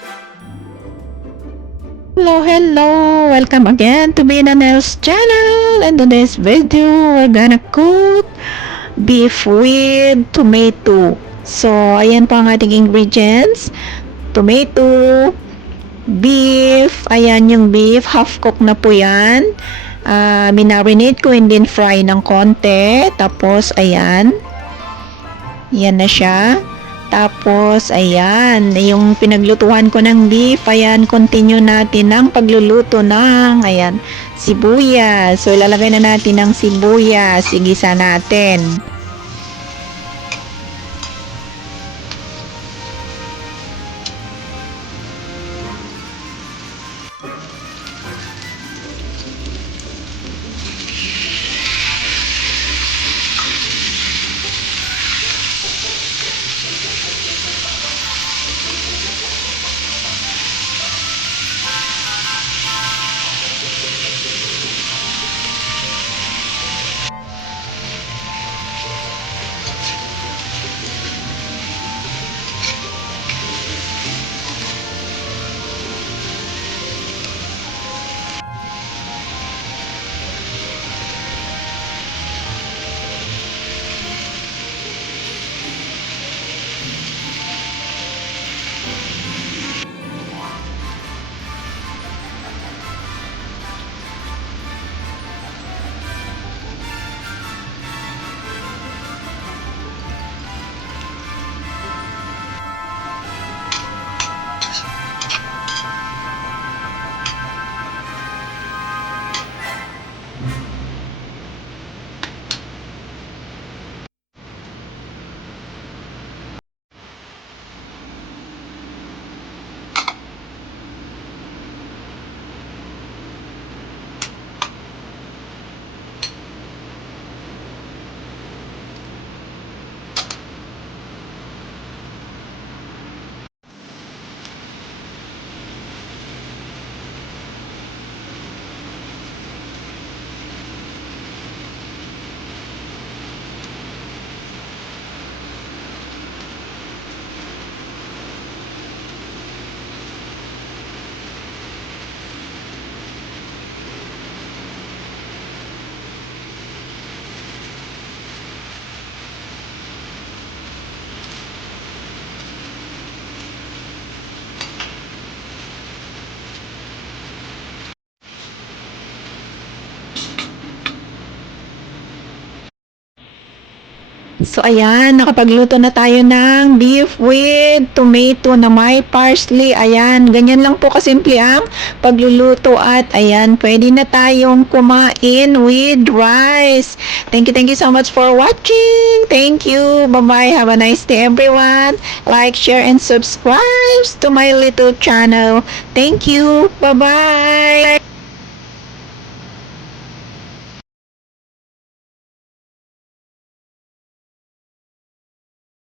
Hello, hello! Welcome again to Bina Nels channel. In today's video, we're gonna cook beef with tomato. So, ayan po ang ating ingredients. Tomato, beef, ayan yung beef, half cook na po yan. Minarinate ko and then fry ng konti. Tapos, ayan. Yan na siya. Tapos, ayan, yung pinaglutuan ko ng beef, ayan, continue natin ang pagluluto ng, ayan, sibuyas. So, ilalagay na natin ng sibuyas, igisa natin. So, ayan, nakapagluto na tayo ng beef with tomato na may parsley. Ayan, ganyan lang po kasimple ang pagluluto at ayan, pwede na tayong kumain with rice. Thank you so much for watching. Thank you. Bye-bye. Have a nice day, everyone. Like, share, and subscribe to my little channel. Thank you. Bye-bye.